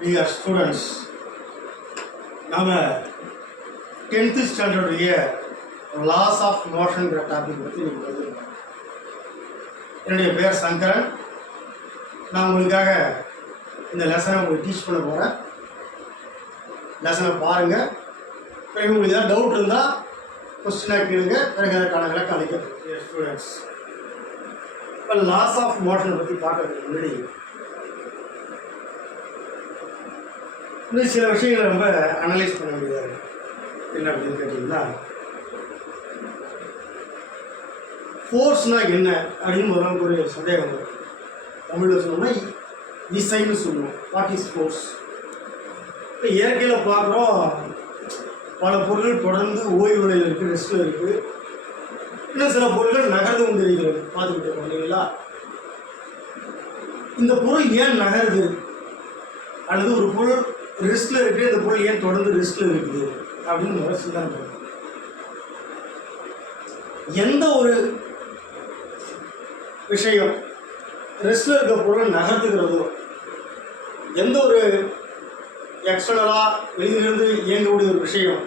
Dear students, நாம் 10th ஸ்டாண்டர்டுடைய loss of மோஷன்கிற topic பற்றி நீங்கள் எழுதிருக்கோம். என்னுடைய பேர் சங்கரன். நான் உங்களுக்காக இந்த லெசனை உங்களுக்கு டீச் பண்ண போகிறேன். லெசனை பாருங்கள். பிறகு உங்களுக்கு ஏதாவது டவுட் இருந்தால் கொஸ்டினாக கேளுங்க. பிறகு அதற்கான விளக்கம் அளிக்கப்படும். ஸ்டூடெண்ட்ஸ், இப்போ லாஸ் ஆஃப் மோஷனை பற்றி பார்க்கறதுக்கு முன்னாடி இன்னும் சில விஷயங்களை ரொம்ப அனலைஸ் பண்ண வேண்டியதாக இருக்குது. என்ன அப்படின்னு கேட்டிங்கன்னா, ஃபோர்ஸ்னால் என்ன அப்படின்னு முதல்ல ஒரு சந்தேகம் வரும். தமிழில் சொன்னோம்னா விசைன்னு சொல்லுவோம். What is force? இப்போ இயற்கையில் பார்க்குறோம், பல பொருட்கள் தொடர்ந்து ஓய்வு நிலையில் இருக்குது, ரெஸ்ட்டில் இருக்குது. இன்னும் சில பொருட்கள் நகர்ந்து கொண்டு இருக்கிறது, பார்த்துக்கிட்டு இருக்கோம் இல்லைங்களா? இந்த பொருள் ஏன் நகருது, அல்லது ஒரு பொருள் ரெஸ்ட்டில் இருக்குது, இந்த பொருள் ஏன் தொடர்ந்து ரெஸ்ட்டில் இருக்குது அப்படின்னு முதல்ல சிந்தனை பண்ணுறோம். எந்த ஒரு விஷயம் ரெஸ்ட்டில் இருக்கிற பொருள் நகர்த்துகிறதோ, எந்த ஒரு எக்ஸ்டர்னலாக வெளியிலிருந்து இயங்கக்கூடிய ஒரு விஷயம்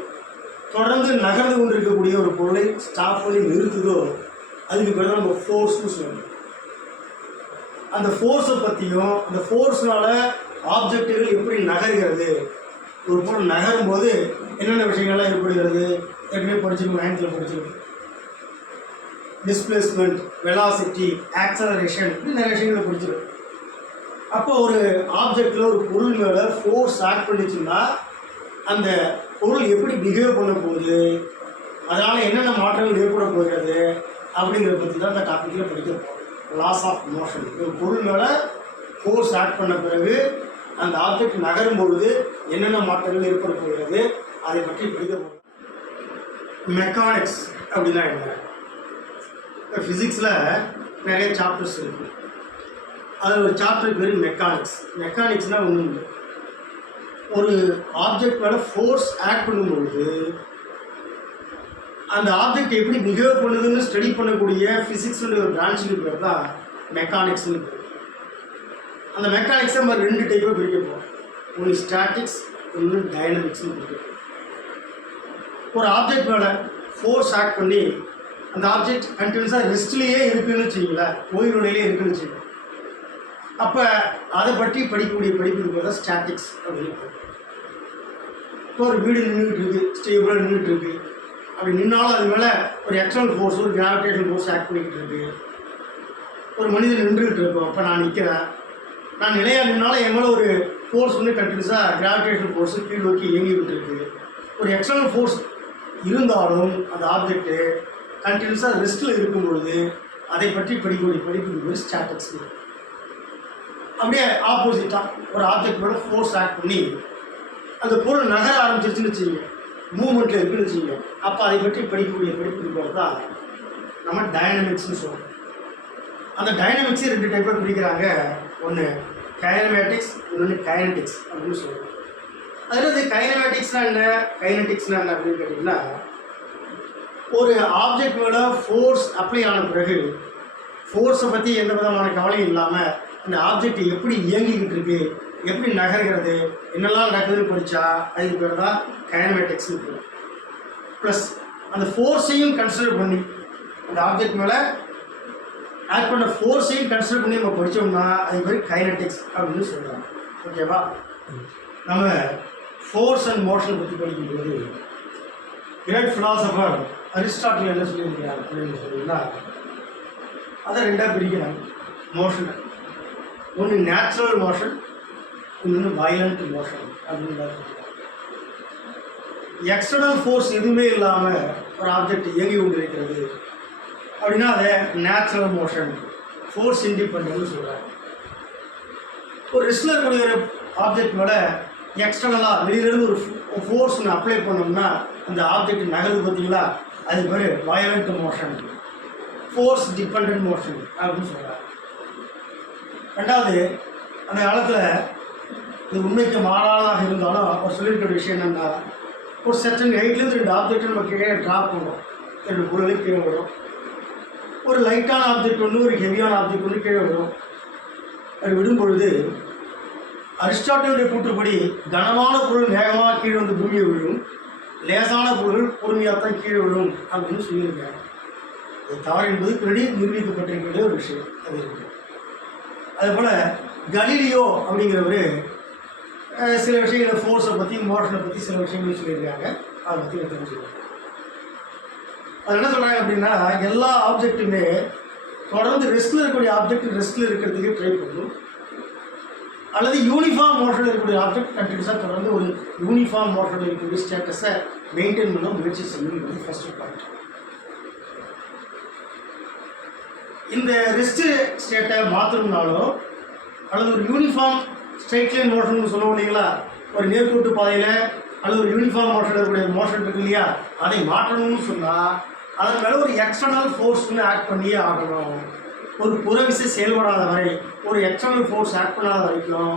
தொடர்ந்து நகர்ந்து கொண்டு இருக்கக்கூடிய ஒரு பொருளை ஸ்டாப் பண்ணி நிறுத்துதோ, அதுக்கு பேர் தான் நம்ம ஃபோர்ஸ்னு சொல்லணும். அந்த ஃபோர்ஸை பற்றியும், அந்த ஃபோர்ஸ்னால ஆப்ஜெக்டுகள் எப்படி நகர்கிறது, ஒரு பொருள் நகரும் போது என்னென்ன விஷயங்கள்லாம் ஏற்படுகிறது, ஏற்கனவே படிச்சிருக்கோம், 9th படிச்சிருக்கோம். டிஸ்பிளேஸ்மெண்ட், வெலாசிட்டி, ஆக்சலரேஷன், இப்படி நிறைய விஷயங்களை படிச்சிருக்கோம். அப்போ ஒரு ஆப்ஜெக்டில் ஒரு பொருள் மேலே ஃபோர்ஸ் ஆக்ட் பண்ணிச்சுன்னா அந்த பொருள் எப்படி பிஹேவ் பண்ண போகுது, அதனால் என்னென்ன மாற்றங்கள் ஏற்பட போகிறது அப்படிங்கிறத பற்றி தான் இந்த டாப்பிக்கில் படிக்க போகிறோம். Laws of motion. ஒரு பொருள் மேலே ஃபோர்ஸ் ஆக்ட் பண்ண பிறகு அந்த ஆப்ஜெக்ட் நகரும் பொழுது என்னென்ன மாற்றங்கள் ஏற்பட போகிறது அதை பற்றி படிக்க போகிறோம். மெக்கானிக்ஸ் அப்படின்னா என்ன? இப்போ ஃபிசிக்ஸில் நிறைய சாப்டர்ஸ் இருக்குது. அதில் ஒரு சாப்டர் பேர் மெக்கானிக்ஸ். மெக்கானிக்ஸ்னால் ஒன்றும் இல்லை, ஒரு ஆப்ஜெக்ட் மேலே ஃபோர்ஸ் ஆக்ட் பண்ணும்பொழுது அந்த ஆப்ஜெக்ட் எப்படி பிஹேவ் பண்ணுதுன்னு ஸ்டடி பண்ணக்கூடிய ஃபிசிக்ஸுடைய ஒரு பிரான்ச்சுக்கு பேர் தான் மெக்கானிக்ஸ்னு பேர். அந்த மெக்கானிக்ஸை நம்ம 2 டைப்பாக பிரிக்க போகிறோம். ஒன்று ஸ்டாட்டிக்ஸ், ஒன்று டைனமிக்ஸ்னு பிரிக்க போகிறோம். ஒரு ஆப்ஜெக்ட் மேலே ஃபோர்ஸ் ஆக்ட் பண்ணி அந்த ஆப்ஜெக்ட் கண்டினியூஸாக ரெஸ்ட்லேயே இருக்குதுன்னு வச்சுங்களேன், ஓய்வு நிலையிலே இருக்குதுன்னு வச்சுக்கோங்க. அப்போ அதை பற்றி படிக்கக்கூடிய படிப்புக்கு பேர் தான் ஸ்டாட்டிக்ஸ் அப்படின்னு. இப்போ ஒரு வீடு நின்றுட்டு இருக்குது, ஸ்டேபிளாக நின்றுட்டு இருக்குது. அப்படி நின்னாலும் அது மேலே ஒரு எக்ஸ்டர்னல் ஃபோர்ஸ், ஒரு கிராவிடேஷன் ஃபோர்ஸ் ஆக்ட் பண்ணிக்கிட்டு இருக்குது. ஒரு மனிதன் நின்றுக்கிட்டு இருக்கோம், அப்போ நான் நிற்கிறேன், நான் நிலையாக நின்னாலும் என் மேலே ஒரு ஃபோர்ஸ் வந்து கண்டினியூஸாக கிராவிடேஷன் ஃபோர்ஸு கீழ் நோக்கி இயங்கிக்கிட்டு இருக்குது. ஒரு எக்ஸ்டர்னல் ஃபோர்ஸ் இருந்தாலும் அந்த ஆப்ஜெக்ட்டு கண்டினியூஸாக ரெஸ்ட்டில் இருக்கும் பொழுது அதை பற்றி படிக்கக்கூடிய படிப்புக்கு பேர் ஸ்டாட்டிக்ஸ். அப்படியே ஆப்போசிட்டாக ஒரு ஆப்ஜெக்ட் மேலே ஃபோர்ஸ் ஆக்ட் பண்ணி அந்த பொருள் நகர ஆரம்பிச்சிருச்சுன்னு வச்சுக்கோங்க, மூவ்மெண்ட்டில் இருக்குன்னு வச்சுக்கோங்க, அப்போ அதை பற்றி படிக்கக்கூடிய படிப்புக்கு பேர் தான் நம்ம டைனமிக்ஸ்னு சொல்கிறோம். அந்த டைனமிக்ஸே 2 டைப்பாக பிரிக்கிறாங்க. ஒன்று கைனமேட்டிக்ஸ், இன்னொன்று கைனடிக்ஸ் அப்படின்னு சொல்கிறோம். அதில் கைனமேட்டிக்ஸ்னால் என்ன, கைனடிக்ஸ்னால் என்ன அப்படின்னு கேட்டிங்கன்னா, ஒரு ஆப்ஜெக்ட் மேலே ஃபோர்ஸ் அப்ளை ஆன பிறகு ஃபோர்ஸை பற்றி எந்த விதமான கவலையும் இல்லாமல் அந்த ஆப்ஜெக்ட் எப்படி இயங்கிக்கிட்டு இருக்குது, எப்படி நகர்கிறது, என்னெல்லாம் நடக்குதுன்னு படித்தா அதுக்கு பேர் தான் கைனமேட்டிக்ஸ்னு பேர். ப்ளஸ் அந்த ஃபோர்ஸையும் கன்சிடர் பண்ணி, அந்த ஆப்ஜெக்ட் மேலே ஆக்ட் பண்ண ஃபோர்ஸையும் கன்சிடர் பண்ணி நம்ம படித்தோம்னா அது பேர் கைனடிக்ஸ் அப்படின்னு சொல்கிறாங்க. ஓகேவா? நம்ம ஃபோர்ஸ் அண்ட் மோஷன் பற்றி படிக்கும்போது கிரேட் ஃபிலாசபர் அரிஸ்டாட்டில் என்ன சொல்லியிருக்கிறார் அப்படின்னு சொன்னீங்கன்னா, அதை 2ஆக பிரிக்கிறாங்க மோஷனை. ஒன்று நேச்சுரல் மோஷன், இன்னொன்று வயலண்ட் மோஷன் அப்படின்னு. எக்ஸ்டர்னல் ஃபோர்ஸ் எதுவுமே இல்லாமல் ஒரு ஆப்ஜெக்ட் இயங்கி கொண்டு இருக்கிறது அப்படின்னா அதை நேச்சுரல் மோஷன், ஃபோர்ஸ் இண்டிபெண்டன்ட்னு சொல்கிறாங்க. ஒரு ரெஸ்ட்டில் இருக்கக்கூடிய ஒரு ஆப்ஜெக்ட் மேலே எக்ஸ்டர்னலாக வெளியிலேருந்து ஒரு ஃபோர்ஸ் ஒன்று அப்ளை பண்ணோம்னா அந்த ஆப்ஜெக்ட் நகருது பார்த்தீங்களா, அது பேர் violent motion, force depend motion அப்படின்னு சொல்கிறாங்க. 2வது, அந்த காலத்தில் இது உண்மைக்கு மாறானதாக இருந்தாலும் அவர் சொல்லியிருக்கிற விஷயம் என்னென்னா, ஒரு செர்டன் ஹைட்லேருந்து 2 ஆப்ஜெக்ட் நம்ம கீழே ட்ராப் பண்ணுறோம், 2 பொருளும் கீழே வரும். ஒரு லைட்டான ஆப்ஜெக்ட் ஒன்று, ஒரு ஹெவியான ஆப்ஜெக்ட் ஒன்று கீழே வரும். அது விடும் பொழுது அரிஸ்டாட்டிலுடைய கூற்றுப்படி கனமான பொருள் வேகமாக கீழே வந்து பூமியை விழும், லேசான பொருள் பொறுமையாக தான் கீழே விழும் அப்படின்னு சொல்லியிருக்காங்க. அது தவறு என்பது பின்னாடி நிரூபிக்கப்பட்டிருக்கிற ஒரு விஷயம் அது இருக்கு. அதுபோல் கலீலியோ அப்படிங்கிறவர் சில விஷயங்களை ஃபோர்ஸை பற்றி மோஷனை பற்றி சில விஷயங்கள் சொல்லியிருக்காங்க. அதை பற்றி தெரிஞ்சுக்கலாம். அது என்ன சொல்கிறாங்க அப்படின்னா, எல்லா ஆப்ஜெக்ட்டுமே தொடர்ந்து ரெஸ்ட்டில் இருக்கக்கூடிய ஆப்ஜெக்ட் ரெஸ்ட்டில் இருக்கிறதுக்கு ட்ரை பண்ணும், அல்லது யூனிஃபார்ம் மோஷனில் இருக்கக்கூடிய ஆப்ஜெக்ட் கண்டினியூஸாக தொடர்ந்து ஒரு யூனிஃபார்ம் மோஷனில் இருக்கக்கூடிய ஸ்டேட்டஸை மெயின்டைன் பண்ண முயற்சி செய்யும். First point. இந்த ரெஸ்ட் ஸ்டேட்டை மாற்றணும்னாலோ அல்லது ஒரு யூனிஃபார்ம் ஸ்ட்ரைட் லைன் மோஷன் சொல்லுவோம் இல்லைங்களா, ஒரு நேர்கோட்டு பாதையில் அல்லது ஒரு யூனிஃபார்ம் மோஷன் இருக்கக்கூடிய மோஷன் இருக்கு இல்லையா, அதை மாற்றணும்னு சொன்னால் அதன் மேலே ஒரு எக்ஸ்டர்னல் ஃபோர்ஸ்னு ஆக்ட் பண்ணியே ஆகணும். ஒரு புறவிசை செயல்படாத வரை, ஒரு எக்ஸ்டர்னல் ஃபோர்ஸ் ஆக்ட் பண்ணாத வரைக்கும்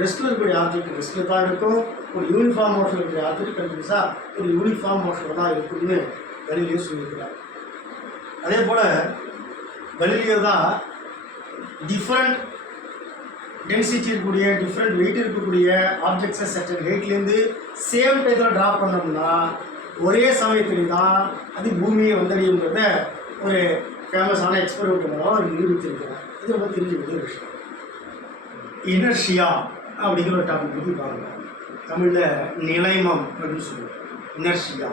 ரெஸ்ட்டில் இருக்கக்கூடிய ஆப்ஜெக்ட் ரெஸ்ட்டில் தான் இருக்கும். ஒரு யூனிஃபார்ம் மோஷன் இருக்கக்கூடிய ஆப்ஜெக்ட் கண்டினியூஸாக ஒரு யூனிஃபார்ம் மோஷனில் தான் இருக்குன்னு கலீலியோ சொல்லியிருக்கிறார். அதே போல் கலீலியோ தான் டிஃப்ரெண்ட் டென்சிட்டி இருக்கக்கூடிய டிஃப்ரெண்ட் வெயிட் இருக்கக்கூடிய ஆப்ஜெக்ட்ஸை சர்டன் ஹைட்லேருந்து சேம் டைத்தில் ட்ராப் பண்ணோம்னா ஒரே சமயத்தில் தான் அது பூமியை வந்தடையுங்கிறத ஒரு ஃபேமஸான எக்ஸ்பெரிமெண்ட் மூலம் அவர் நிரூபித்திருக்கிறார். இது ரொம்ப தெரிஞ்சுக்கிற விஷயம். இனர்ஷியா அப்படிங்கிற ஒரு டாபிக் பற்றி பாருங்கள். தமிழில் நிலைமம் அப்படின்னு சொல்லுவோம். இனர்ஷியா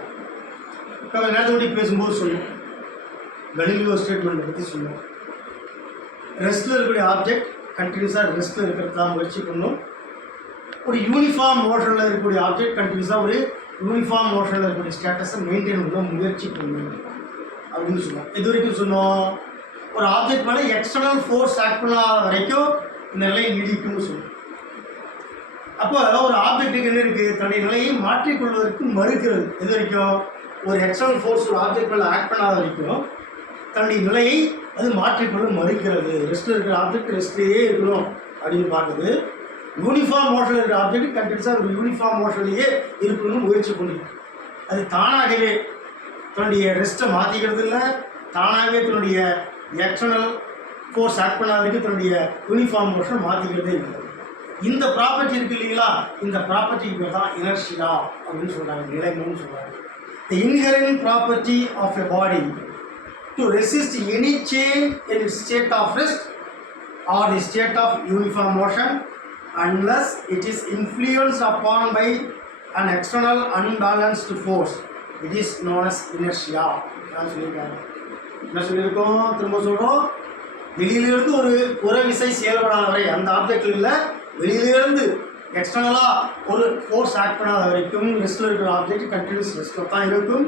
நம்ம நேரத்தை பேசும்போது சொல்லுவோம், கலீலியோ ஸ்டேட்மெண்ட்டை பற்றி சொல்லுவோம். ரெஸ்ட்டில் இருக்கக்கூடிய ஆப்ஜெக்ட் கண்டினியூஸாக ரெஸ்ட்டில் இருக்கிறது தான் முயற்சி பண்ணும். ஒரு யூனிஃபார்ம் மோஷனில் இருக்கக்கூடிய ஆப்ஜெக்ட் கண்டினியூஸாக ஒரு யூனிஃபார்ம் மோஷனில் இருக்கக்கூடிய ஸ்டேட்டஸை மெயின்டைன் பண்ண முயற்சி பண்ணும் அப்படின்னு சொன்னோம். இது வரைக்கும் சொன்னோம், ஒரு ஆப்ஜெக்ட் மேலே எக்ஸ்டர்னல் ஃபோர்ஸ் ஆக்ட் பண்ணாத வரைக்கும் இந்த நிலையை நீடிக்கும்னு சொன்னோம். அப்போ ஒரு ஆப்ஜெக்ட்டுக்கு என்ன இருக்குது, தன்னுடைய நிலையை மாற்றிக்கொள்வதற்கு மறுக்கிறது. இது வரைக்கும் ஒரு எக்ஸ்டர்னல் ஃபோர்ஸ் ஒரு ஆப்ஜெக்ட் மேலே ஆக்ட் பண்ணாத வரைக்கும் தன்னுடைய நிலையை அது மாற்றிக்கொள்ள மறுக்கிறது. ரெஸ்ட்டில் இருக்கிற ஆப்ஜெக்ட் ரெஸ்ட்லேயே இருக்கணும் அப்படின்னு பார்க்குது. யூனிஃபார்ம் மோஷனில் இருக்கிற ஆப்ஜெக்ட் கண்டினியூஸாக ஒரு யூனிஃபார்ம் மோஷன்லேயே இருக்கணும்னு முயற்சி பண்ணிடும். அது தானாகவே தன்னுடைய ரெஸ்ட்டை மாற்றிக்கிறது இல்லை, தானாகவே தன்னுடைய எக்ஸ்டர்னல் ஃபோர்ஸ் ஆக்ட் பண்ணாத வரைக்கும் தன்னுடைய யூனிஃபார்ம் மோஷனை மாற்றிக்கிறதே இல்லை. இந்த ப்ராப்பர்ட்டி இருக்குது இல்லைங்களா, இந்த ப்ராப்பர்ட்டிக்கு பேர் தான் இனர்ஷியா அப்படின்னு சொல்கிறாங்க, நிலைமம்னு சொல்கிறாங்க. The inherent property of a body to resist any change in its state of rest or the state of uniform motion unless it is influenced upon by an external unbalanced force. It is known as inertia. என்ன சொல்லியிருக்கோம், திரும்ப சொல்கிறோம், வெளியிலிருந்து ஒரு புறவிசை செயல்படாத வரை, அந்த ஆப்ஜெக்டில் இல்லை, வெளியிலிருந்து எக்ஸ்டர்னலாக ஒரு ஃபோர்ஸ் ஆக்ட் பண்ணாத வரைக்கும் ரெஸ்ட்டில் இருக்கிற ஆப்ஜெக்ட் கண்டினியூஸ் ரெஸ்ட்டில் தான் இருக்கும்.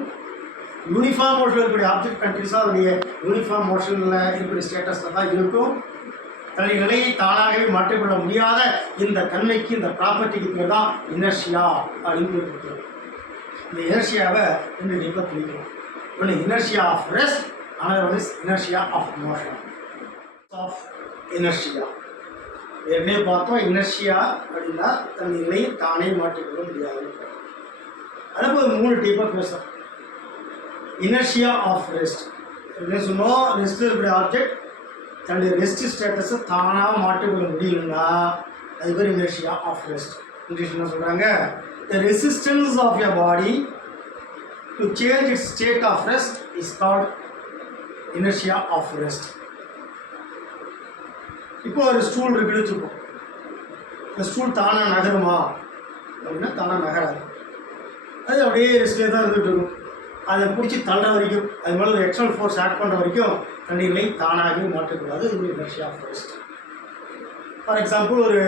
யூனிஃபார்ம் மோஷனில் இருக்கக்கூடிய ஆப்ஜெக்ட் கண்டினியூஸாக அதனுடைய யூனிஃபார்ம் மோஷனில் இருக்கக்கூடிய ஸ்டேட்டஸில் தான் இருக்கும். தன்னுடைய நிலையை தானாகவே மாற்றிக்கொள்ள முடியாத இந்த தன்மைக்கு, இந்த ப்ராப்பர்ட்டிக்கு பேர் தான் இனர்ஷியா அப்படின்னு குறிப்பிட்டோம். இந்த இனர்ஷியாவை 2 டைப்பாக பிரிக்கிறோம். ஒன்று inertia of rest, another one is inertia of motion. Of inertia ஏற்கனவே பார்த்தோம். இனர்ஷியா அப்படின்னா தன் நிலையை தானே மாற்றிக்கொள்ள முடியாது. அதேபோல் 3 டைப்பாக பேசுகிறோம். இனர்ஷியா ஆஃப் ரெஸ்ட் என்ன சொன்னோம், ரெஸ்ட்டில் இருக்கிற ஆப்ஜெக்ட் தன்னுடைய ரெஸ்ட் ஸ்டேட்டஸை தானாக மாற்றிக்கொள்ள முடியலன்னா அது பேர் இனர்ஷியா ஆஃப் ரெஸ்ட். இங்கிலீஷ் என்ன சொல்கிறாங்க, the resistance of your body to change its state of rest is called inertia of rest. இப்போ ஒரு ஸ்டூல் இருக்குன்னு வச்சுப்போம். இந்த ஸ்டூல் தானாக நகருமா அப்படின்னா தானாக நகராது. அது அப்படியே ரெஸ்ட்லேயே தான் இருந்துகிட்டு இருக்கும். அதை பிடிச்சி தள்ளுற வரைக்கும், அது மேலே ஒரு எக்ஸ்டர்னல் ஃபோர்ஸ் ஆக்ட் பண்ணுற வரைக்கும் தன்னுடைய நிலை தானாகவே மாற்றக்கூடாது. இது inertia of rest. For example, ஒரு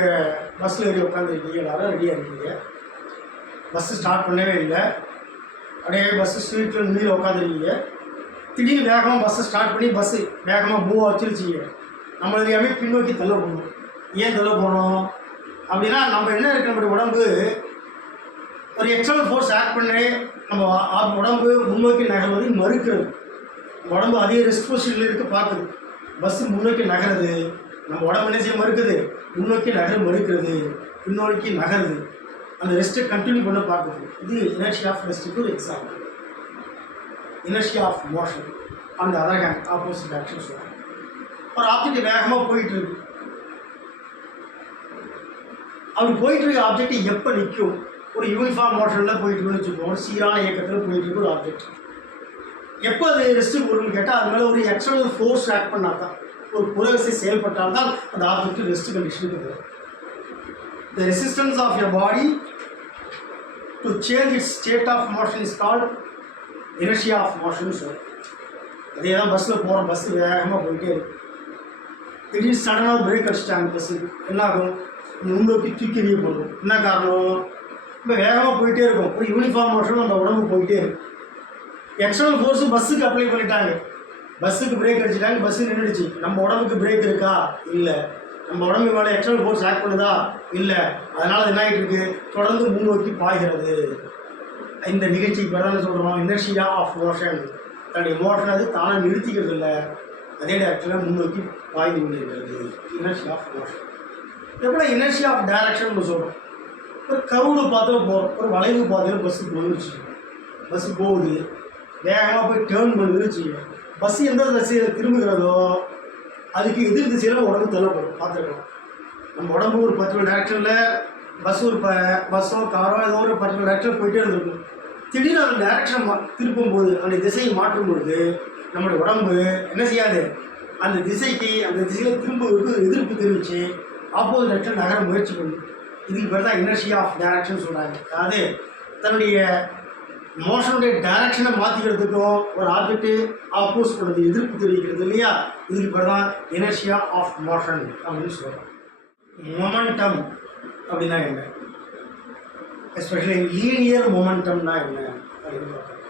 பஸ்ஸில் ஏறி உட்காந்துருக்கீங்க, எல்லாரும் ரெடியாக இருக்கீங்க, பஸ்ஸு ஸ்டார்ட் பண்ணவே இல்லை, அப்படியே பஸ்ஸு ஸ்ட்ரீட்டில் நீரில் உட்காந்துருக்கீங்க. திடீர்னு வேகமாக பஸ்ஸை ஸ்டார்ட் பண்ணி பஸ்ஸு வேகமாக மூவ் வச்சுருச்சிங்க. நம்ம எல்லாமே பின்னோக்கி தள்ள போகணும். ஏன் தள்ள போகணும் அப்படின்னா, நம்ம என்ன இருக்கு, நம்மளுடைய உடம்பு ஒரு எக்ஸ்டர்னல் ஃபோர்ஸ் ஆக்ட் பண்ணி நம்ம உடம்பு முன்னோக்கி நகர்வது மறுக்கிறது. உடம்பு அதே ரெஸ்ட் பொசிஷனில் இருக்க பார்க்குது. பஸ்ஸு முன்னோக்கி நகருது, நம்ம உடம்பு என்ன செய்ய மறுக்குது, முன்னோக்கி நகர மறுக்கிறது, பின்னோக்கி நகருது. அந்த ரெஸ்ட்டை கண்டினியூ பண்ண பார்க்குது. இது இனர்ஷியா ஆஃப் ரெஸ்ட்டுக்கு ஒரு எக்ஸாம்பிள். இனர்ஷியா ஆஃப் மோஷன் அந்த அதர் ஹேண்ட் ஆப்போசிட் ஆக்ஷன் சொல்லுவாங்க. ஒரு ஆப்ஜெக்ட் வேகமாக போயிட்டு இருக்கு, அப்படி போயிட்டு இருக்க ஆப்ஜெக்ட் எப்போ நிற்கும்? ஒரு யூனிஃபார்ம் மோஷனில் போயிட்டு இருக்குன்னு வச்சுக்கோங்க, ஒரு சீரான இயக்கத்தில் போயிட்டு இருக்க ஒரு ஆப்ஜெக்ட் எப்போ அது ரெஸ்ட்டுக்கு வரும்னு கேட்டால் அது மேலே ஒரு எக்ஸ்டர்னல் ஃபோர்ஸ் ஆக்ட் பண்ணால் தான், ஒரு புறவிசை செயல்பட்டால்தான் அந்த ஆப்ஜெக்ட் ரெஸ்ட் கண்டிஷனுக்கு வரும். The resistance of your body to change its state of motion is called inertia of motion. அதே தான் பஸ்ஸில் போகிறோம், பஸ்ஸு வேகமாக போயிட்டே இருக்கு, திடீர்னு சடனாக பிரேக் அடிச்சிட்டாங்க பஸ்ஸுக்கு, என்ன ஆகும்? முன்னோக்கி தூக்கி எறிய போடும். என்ன காரணம்? இப்போ வேகமாக போயிட்டே இருக்கும், ஒரு யூனிஃபார்ம் மோஷனும் அந்த உடம்பு போயிட்டே இருக்கும். எக்ஸ்டர்னல் ஃபோர்ஸும் பஸ்ஸுக்கு அப்ளை பண்ணிட்டாங்க, பஸ்ஸுக்கு பிரேக் அடிச்சிட்டாங்க, பஸ்ஸு நின்றுடுச்சு. நம்ம உடம்புக்கு பிரேக் இருக்கா? இல்லை. நம்ம உடம்பு மேலே எக்ஸ்டர்னல் ஃபோர்ஸ் ஆக்ட் பண்ணுதா? இல்லை. அதனால் அது என்ன ஆகிட்டு இருக்கு? தொடர்ந்து முன்னோக்கி பாய்கிறது. இந்த நிகழ்ச்சிக்கு பேர் தான் சொல்கிறோம் இனர்ஷியா ஆஃப் மோஷன். தன்னுடைய மோஷன் அது தானே நிறுத்திக்கிறது இல்லை, அதே டேரக்ஷனில் முன்னோக்கி பாய்ந்து கொண்டிருக்கிறது. Inertia of motion. எப்போ இனர்ஷியா ஆஃப் டைரக்ஷன் சொல்கிறோம்? ஒரு கவுடு பாதையில் போகிறோம், ஒரு வளைவு பாதையில் பஸ்ஸு போயிடுச்சு, பஸ்ஸு போகுது, வேகமாக போய் டேர்ன் பண்ணுதுச்சு. பஸ்ஸு எந்த திசையில் திரும்புகிறதோ அதுக்கு எதிர் திசையில் உடம்பு தள்ளப்படும். பார்த்துருக்கலாம், நம்ம உடம்பு ஒரு பர்டிகுலர் டேரக்ஷனில் பஸ்ஸு ஒரு பஸ்ஸோ காரோ ஏதோ ஒரு பர்டிகுலர் டேரக்ஷனில் போயிட்டே இருந்திருக்கும். திடீர்னு அந்த டேரக்ஷன் திருப்பும் போது, அந்த திசையை மாற்றும் பொழுது நம்மளுடைய உடம்பு என்ன செய்யாது? அந்த திசைக்கு அந்த திசையில் திரும்புவதற்கு எதிர்ப்பு தெரிவித்து ஆப்போசிட் டேரக்ஷன் நகர முயற்சி பண்ணும். இதுக்கு பேர் தான் இனர்ஷியா ஆஃப் டைரக்ஷன் சொல்கிறாங்க. அதாவது தன்னுடைய மோஷனுடைய டைரக்ஷனை மாற்றிக்கிறதுக்கும் ஒரு ஆப்ஜெக்ட்டு ஆப்போஸ் பண்ணுறது, எதிர்ப்பு தெரிவிக்கிறது இல்லையா? இதுக்கு பேர் தான் இனர்ஷியா ஆஃப் மோஷன் அப்படின்னு சொல்கிறோம். மொமெண்டம் அப்படின்னா என்ன? எஸ்பெஷலி லீனியர் மொமெண்டம்னா என்ன அப்படின்னு பார்த்தோம்.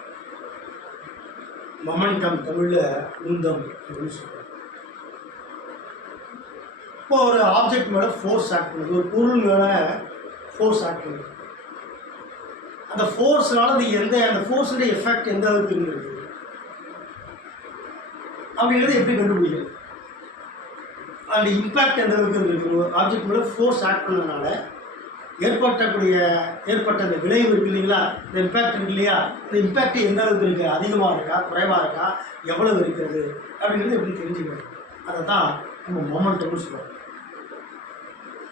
மொமெண்டம் தமிழில் உந்தம் அப்படின்னு சொல்கிறோம். இப்போ ஒரு ஆப்ஜெக்ட் மேலே ஃபோர்ஸ் ஆக்ட் பண்ணுது, ஒரு பொருள் மேலே ஃபோர்ஸ் ஆக்ட் பண்ணுது. அந்த ஃபோர்ஸ்னால அது அந்த ஃபோர்ஸுடைய எஃபெக்ட் எந்த அளவுக்கு இருந்திருக்கு அப்படிங்கிறது எப்படி கண்டுபிடிக்கிறது? அந்த இம்பேக்ட் எந்த அளவுக்கு இருந்திருக்கு? ஒரு ஆப்ஜெக்ட் மேலே ஃபோர்ஸ் ஆக்ட் பண்ணதுனால ஏற்பட்ட அந்த விளைவு இருக்கு இல்லைங்களா? இந்த இம்பேக்ட் இருக்கு இல்லையா? இந்த இம்பேக்ட் எந்த அளவுக்கு இருக்குது? அதிகமாக இருக்கா, குறைவாக இருக்கா, எவ்வளவு இருக்கிறது அப்படிங்கிறது எப்படி தெரிஞ்சுக்கிறது? அதை தான் நம்ம மொமெண்டம்னு சொல்கிறோம்.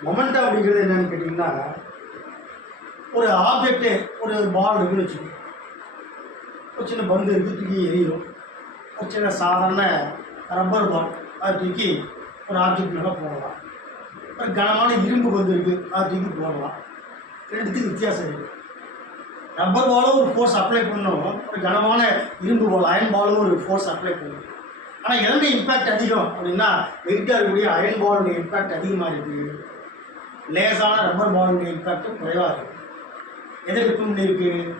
மொமெண்டம் அப்படிங்கிறது என்னன்னு கேட்டிங்கன்னா, ஒரு ஆப்ஜெக்டு ஒரு பால் இருக்குன்னு வச்சுக்கோங்க, ஒரு சின்ன பந்து இருக்குது, தூக்கி எரியும். ஒரு சின்ன சாதாரண ரப்பர் பால் அதை தூக்கி ஒரு ஆப்ஜெக்ட் மேலே போடலாம். ஒரு கனமான இரும்பு பந்து இருக்குது, அதை தூக்கி போடலாம். ரெண்டுத்துக்கு வித்தியாசம் இருக்குது. ரப்பர் பாலும் ஒரு ஃபோர்ஸ் அப்ளை பண்ணணும், ஒரு கனமான இரும்பு பால் அயன் பாலும் ஒரு ஃபோர்ஸ் அப்ளை பண்ணணும். ஆனால் எதனுடைய இம்பேக்ட் அதிகம் அப்படின்னா, வெயிட்டாக இருக்கக்கூடிய அயன் பாலுடைய இம்பேக்ட் அதிகமாக இருக்குது, லேசான ரப்பர் பாலுடைய இம்பேக்டும் குறைவாக இருக்குது. எதை டிபெண்ட் பண்ணி இருக்குது?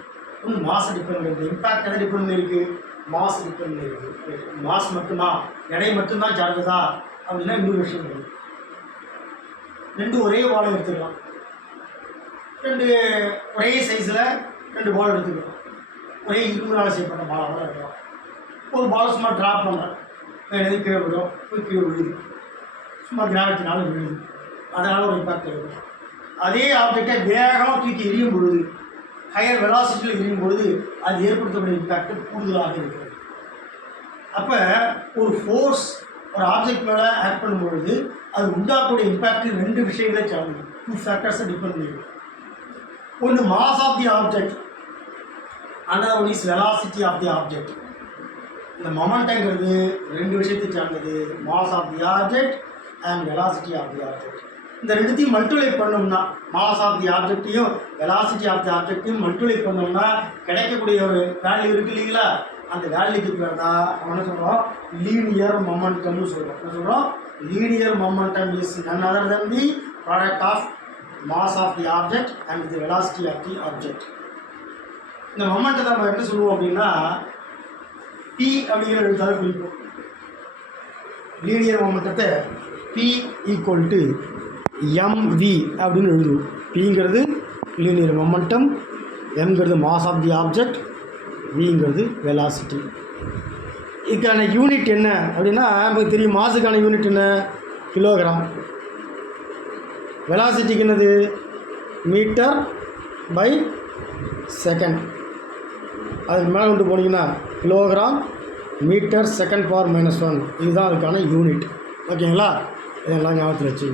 ஒன்று மாசை டிபெண்ட் பண்ணிருக்கு. இம்பேக்ட் எதை டிபெண்ட் பண்ணி இருக்குது? மாஸ் டிபெண்ட் பண்ணி இருக்குது. மாஸ் மட்டுமா, எடை மட்டும்தான் சார்ந்ததா அப்படின்னா இன்னொரு விஷயம் இருக்குது. ரெண்டு ஒரே பாலை எடுத்துக்கலாம், ரெண்டு ஒரே சைஸில் ரெண்டு பால் எடுத்துக்கலாம், ஒரே இரும்புனால செய்யப்பட்ட பாலாக இருக்கலாம். ஒரு பால் சும்மா ட்ராப் பண்ணுறேன், எது கீழே விடும், போய் கீழே விழுது, சும்மா கிராவிட்டினாலும் விழுது, அதனால் ஒரு இம்பேக்ட் இருக்கும். அதே ஆப்ஜெக்டை வேகமாக தூக்கி எரியும் பொழுது, ஹையர் வெலாசிட்டியில் எரியும் பொழுது அது ஏற்படுத்தக்கூடிய இம்பேக்ட் கூடுதலாக இருக்கிறது. அப்போ ஒரு ஃபோர்ஸ் ஒரு ஆப்ஜெக்ட் மேலே ஆக்ட் பண்ணும் பொழுது அது உண்டாக்கக்கூடிய இம்பேக்ட் ரெண்டு விஷயங்களே சார்ந்து, 2 ஃபேக்டர்ஸை டிபெண்ட் பண்ணிடும். ஒன்று mass of the object, another one is velocity of the object. இந்த மொமெண்டங்கிறது ரெண்டு விஷயத்தை சார்ந்தது, mass of the object and velocity of the object. இந்த ரெண்டுத்தையும் மல்டிப்ளை பண்ணோம்னா, மாஸ் ஆஃப் தி ஆப்ஜெக்டையும் வெலாசிட்டி ஆஃப் தி ஆப்ஜெக்டையும் மல்டிப்ளை பண்ணோம்னா கிடைக்கக்கூடிய ஒரு வேல்யூ இருக்குது இல்லைங்களா? அந்த வேல்யூக்கு பேர் தான் நம்ம என்ன சொல்கிறோம்? லீனியர் மொமெண்டம்னு சொல்கிறோம். என்ன சொல்கிறோம்? Linear momentum is none other than the product of mass of the object and the velocity of the object. இந்த மொமெண்டத்தை நம்ம என்ன சொல்லுவோம் அப்படின்னா, P அப்படிங்கிற எழுத்தால் குறிப்போம். லீனியர் மொமெண்டத்தை P ஈக்குவல் டு mv அப்படின்னு எழுதுவோம். பிங்கிறது லீனியர் மொமெண்டம், எம்ங்கிறது மாஸ் ஆஃப் தி ஆப்ஜெக்ட், விங்கிறது வெலாசிட்டி. இதுக்கான யூனிட் என்ன அப்படின்னா நமக்கு தெரியும். மாஸுக்கான யூனிட் என்ன? கிலோகிராம். வெலாசிட்டிக்கு என்னது? Metre per second. அதுக்கு மேலே கொண்டு போனீங்கன்னா கிலோகிராம் மீட்டர் செகண்ட் பவர் -1, இதுதான் அதுக்கான யூனிட். ஓகேங்களா? இதெல்லாம் ஞாபகத்தில் வச்சு